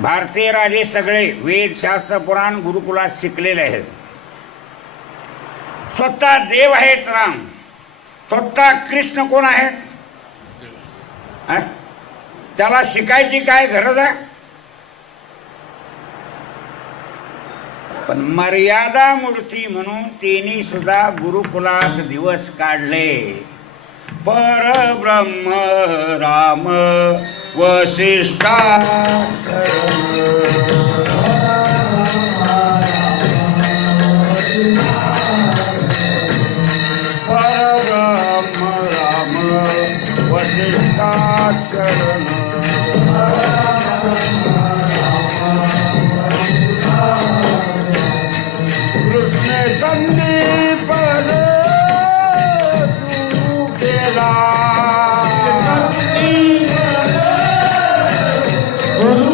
भारतीय राजे सगळे वेद शास्त्र पुराण गुरुकुलात शिकलेले आहेत. स्वतः देव आहेत राम, स्वतः कृष्ण कोण आहेत? त्याला शिकायची काय गरज आहे? पण मर्यादा मूर्ती म्हणून त्यांनी सुद्धा गुरुकुलात दिवस काढले. परब्रह्म राम वसिष्ठा परब्रह्म राम वसिष्ठा चरण कृष्ण संदीप तू केला गुरु